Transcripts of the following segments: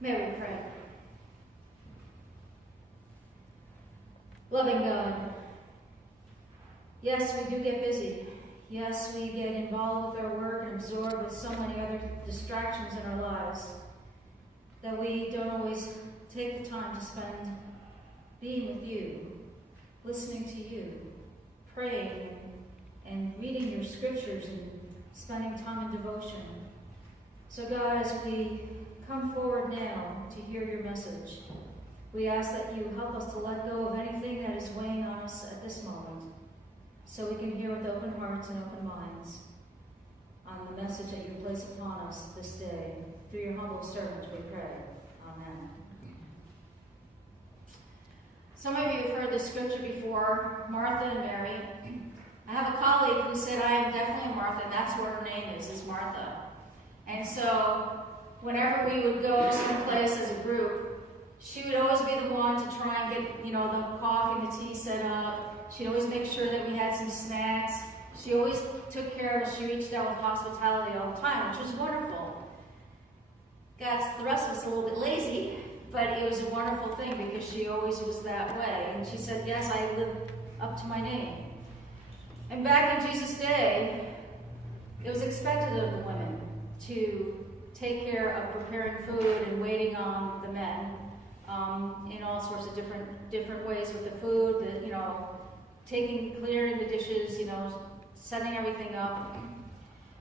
May we pray. Loving God, yes, we do get busy. Yes, we get involved with our work and absorbed with so many other distractions in our lives that we don't always take the time to spend being with you, listening to you, praying and reading your scriptures and spending time in devotion. So God, as we come forward now to hear your message, we ask that you help us to let go of anything that is weighing on us at this moment, so we can hear with open hearts and open minds on the message that you place upon us this day. Through your humble servant we pray. Amen. Some of you have heard this scripture before, Martha and Mary. I have a colleague who said, I am definitely Martha, and that's what her name is Martha. And so whenever we would go someplace as a group, she would always be the one to try and get, the coffee and the tea set up. She'd always make sure that we had some snacks. She always took care of us. She reached out with hospitality all the time, which was wonderful. Guys, the rest of us a little bit lazy, but it was a wonderful thing because she always was that way. And she said, yes, I live up to my name. And back in Jesus' day, it was expected of the women to take care of preparing food and waiting on the men in all sorts of different ways with the food, clearing the dishes, setting everything up.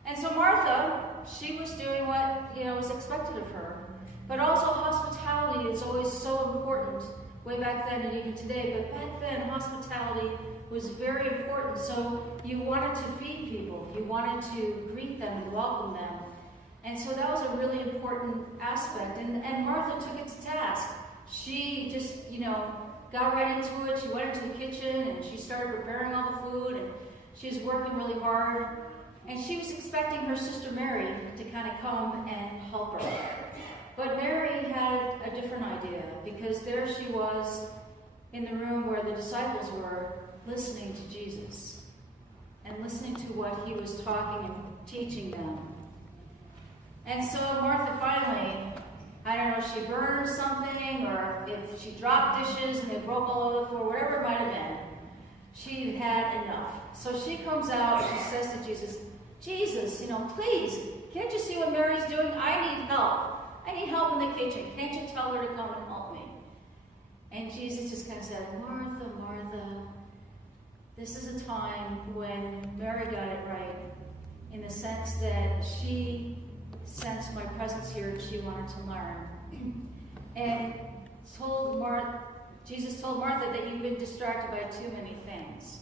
And so Martha, she was doing what, was expected of her. But also hospitality is always so important, way back then and even today. But back then, hospitality was very important. So you wanted to feed people. You wanted to greet them and welcome them. And so that was a really important aspect. And Martha took it to task. She just, got right into it. She went into the kitchen and she started preparing all the food. And she was working really hard. And she was expecting her sister Mary to kind of come and help her. But Mary had a different idea, because there she was in the room where the disciples were, listening to Jesus and listening to what he was talking and teaching them. And so Martha finally, I don't know if she burned something or if she dropped dishes and they broke all over the floor, whatever it might have been, she had enough. So she comes out and she says to Jesus, Jesus, please, can't you see what Mary's doing? I need help. I need help in the kitchen. Can't you tell her to come and help me? And Jesus just kind of said, Martha, Martha, this is a time when Mary got it right, in the sense that she sensed my presence here and she wanted to learn. And Jesus told Martha that you've been distracted by too many things.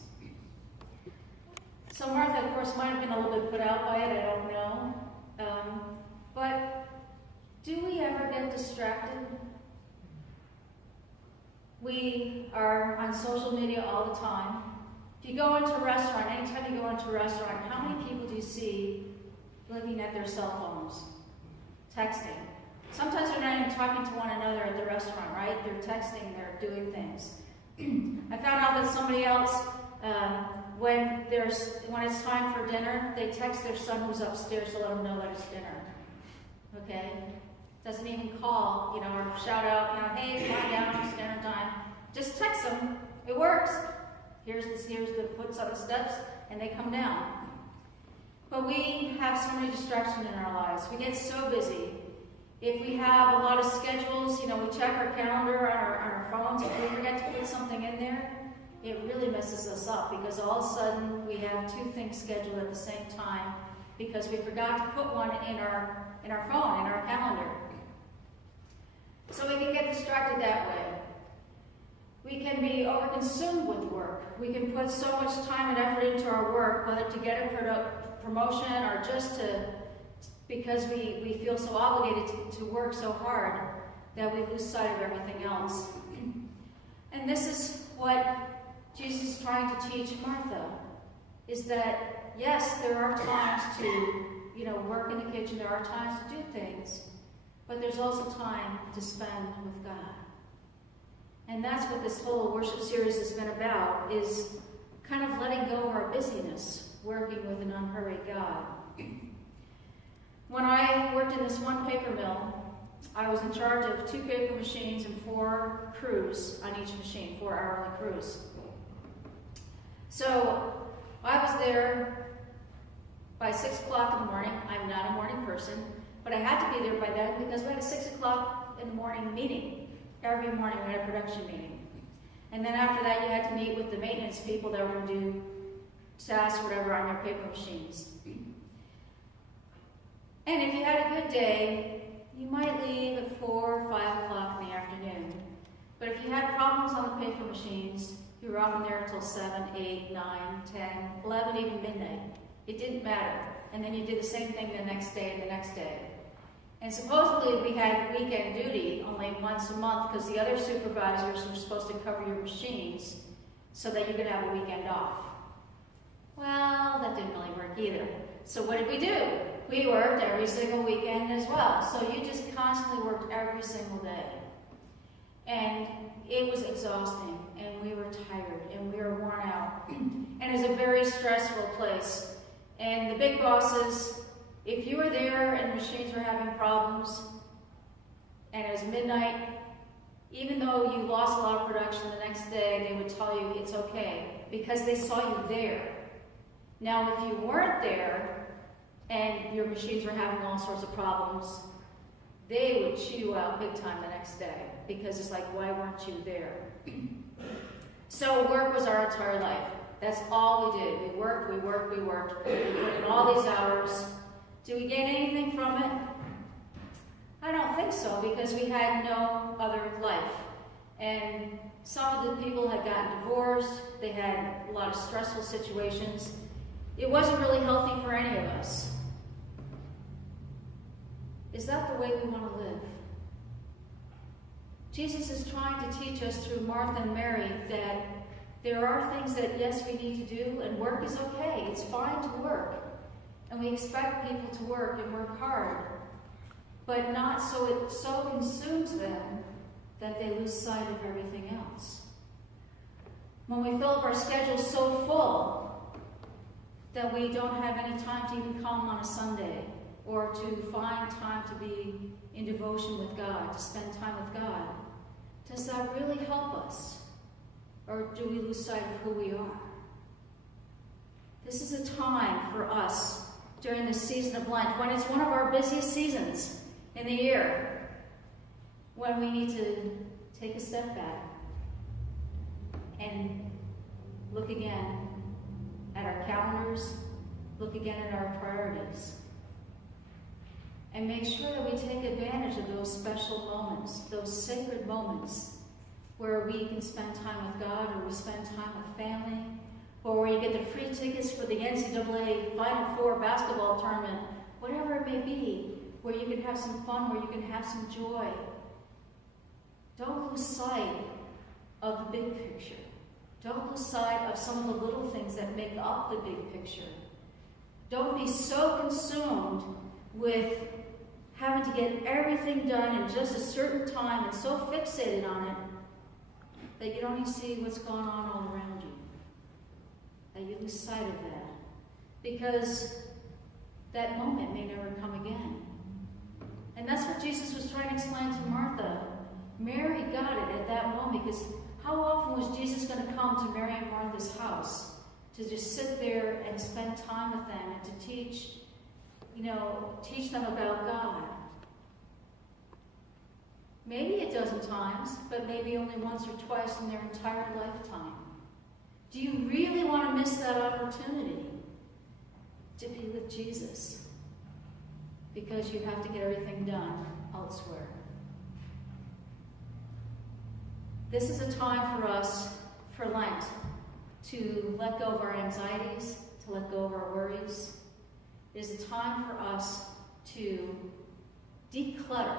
So Martha, of course, might have been a little bit put out by it, I don't know. But do we ever get distracted? We are on social media all the time. If you go into a restaurant, anytime you go into a restaurant, how many people do you see looking at their cell phones, texting? Sometimes they're not even talking to one another at the restaurant, right? They're texting, they're doing things. I found out that somebody else, when it's time for dinner, they text their son who's upstairs to let him know that it's dinner. Okay? Doesn't even call, or shout out, hey, come on down, it's dinner time. Just text them. It works. Here's the foot's on the steps, and they come down. But we have so many distractions in our lives. We get so busy. If we have a lot of schedules, we check our calendar on our phones. If we forget to put something in there, it really messes us up, because all of a sudden we have two things scheduled at the same time because we forgot to put one in our phone, in our calendar. So we can get distracted that way. We can be overconsumed with work. We can put so much time and effort into our work, whether to get a promotion or just because we feel so obligated to work so hard that we lose sight of everything else. And this is what Jesus is trying to teach Martha, is that, yes, there are times to, work in the kitchen. There are times to do things. But there's also time to spend with God. And that's what this whole worship series has been about, is kind of letting go of our busyness, working with an unhurried God. When I worked in this one paper mill, I was in charge of 2 paper machines and 4 crews on each machine, 4 hourly crews. So I was there by 6 o'clock in the morning. I'm not a morning person, but I had to be there by then because we had a 6 o'clock in the morning meeting. Every morning we had a production meeting. And then after that you had to meet with the maintenance people that were going to do tasks, whatever, on your paper machines. And if you had a good day, you might leave at 4 or 5 o'clock in the afternoon. But if you had problems on the paper machines, you were often there until 7, 8, 9, 10, 11, even midnight. It didn't matter. And then you did the same thing the next day and the next day. And supposedly we had weekend duty only once a month because the other supervisors were supposed to cover your machines so that you could have a weekend off. Well, that didn't really work either. So what did we do? We worked every single weekend as well. So you just constantly worked every single day. And it was exhausting, and we were tired, and we were worn out. And it was a very stressful place. And the big bosses, if you were there and the machines were having problems, and it was midnight, even though you lost a lot of production the next day, they would tell you it's okay, because they saw you there. Now, if you weren't there, and your machines were having all sorts of problems, they would chew you out big time the next day, because it's like, why weren't you there? So work was our entire life. That's all we did. We worked, we worked, we worked. We put in all these hours. Do we gain anything from it? I don't think so, because we had no other life. And some of the people had gotten divorced. They had a lot of stressful situations. It wasn't really healthy for any of us. Is that the way we want to live? Jesus is trying to teach us through Martha and Mary that there are things that, yes, we need to do, and work is okay. It's fine to work. And we expect people to work and work hard, but not so it so consumes them that they lose sight of everything else. When we fill up our schedules so full that we don't have any time to even come on a Sunday, or to find time to be in devotion with God, to spend time with God, does that really help us? Or do we lose sight of who we are? This is a time for us during the season of Lent, when it's one of our busiest seasons in the year, when we need to take a step back and look again at our calendars, look again at our priorities, and make sure that we take advantage of those special moments, those sacred moments, where we can spend time with God, or we spend time with family, or where you get the free tickets for the NCAA Final Four basketball tournament, whatever it may be, where you can have some fun, where you can have some joy. Don't lose sight of the big picture. Don't lose sight of some of the little things that make up the big picture. Don't be so consumed with having to get everything done in just a certain time and so fixated on it that you don't even see what's going on all around you. That you lose sight of that. Because that moment may never come again. And that's what Jesus was trying to explain to Martha. Mary got it at that moment, because how often was Jesus going to come to Mary and Martha's house to just sit there and spend time with them and to teach them about God? Maybe a dozen times, but maybe only once or twice in their entire lifetime. Do you really want to miss that opportunity to be with Jesus? Because you have to get everything done elsewhere. This is a time for us, for Lent, to let go of our anxieties, to let go of our worries. It is a time for us to declutter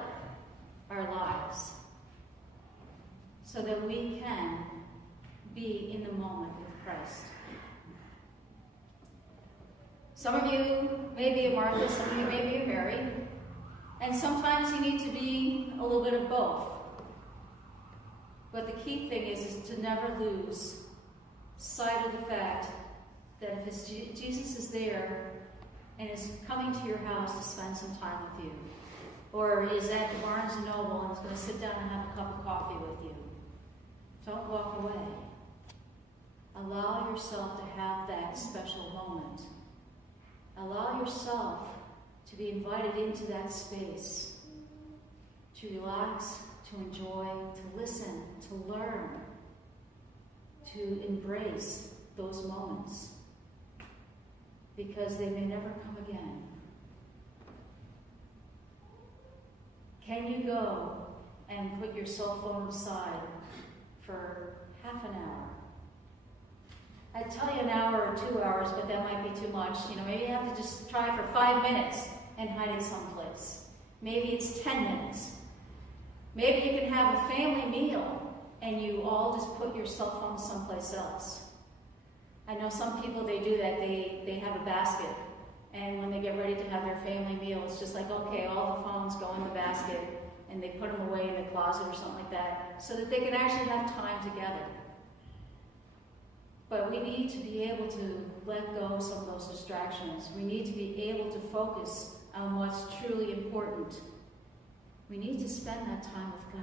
our lives so that we can be in the moment with Christ. Some of you may be a Martha, some of you may be a Mary, and sometimes you need to be a little bit of both. But the key thing is to never lose sight of the fact that if Jesus is there and is coming to your house to spend some time with you, or is at Barnes & Noble and is going to sit down and have a cup of coffee with you. Don't walk away. Allow yourself to have that special moment. Allow yourself to be invited into that space, to relax, to enjoy, to listen, to learn, to embrace those moments, because they may never come again. Can you go and put your cell phone aside for half an hour? I'd tell you an hour or 2 hours, but that might be too much. Maybe you have to just try for 5 minutes and hide it someplace. Maybe it's 10 minutes. Maybe you can have a family meal and you all just put your cell phone someplace else. I know some people, they do that. They have a basket, and when they get ready to have their family meal, it's just like, okay, all the phones go in the basket, and they put them away in the closet or something like that, so that they can actually have time together. But we need to be able to let go of some of those distractions. We need to be able to focus on what's truly important. We need to spend that time with God.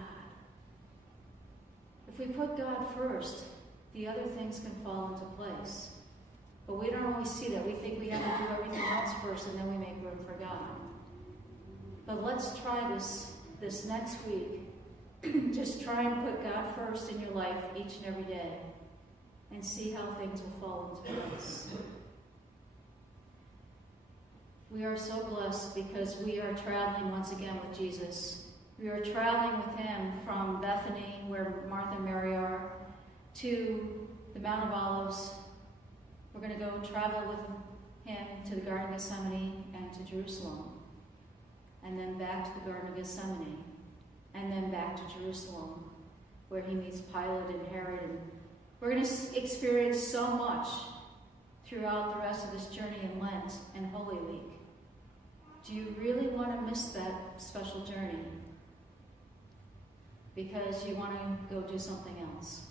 If we put God first, the other things can fall into place. But we don't always see that. We think we have to do everything else first, and then we make room for God. But let's try this next week. Just try and put God first in your life each and every day, and see how things will fall into place. We are so blessed because we are traveling once again with Jesus. We are traveling with him from Bethany, where Martha and Mary are, to the Mount of Olives. We're going to go travel with him to the Garden of Gethsemane and to Jerusalem, and then back to the Garden of Gethsemane, and then back to Jerusalem, where he meets Pilate and Herod. And we're going to experience so much throughout the rest of this journey in Lent and Holy Week. Do you really want to miss that special journey because you want to go do something else?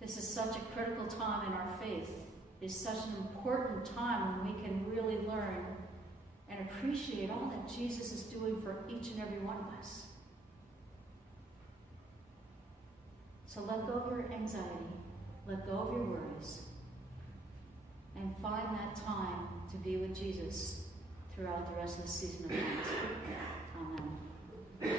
This is such a critical time in our faith. It's such an important time when we can really learn and appreciate all that Jesus is doing for each and every one of us. So let go of your anxiety, let go of your worries, and find that time to be with Jesus throughout the rest of the season of Lent. Amen.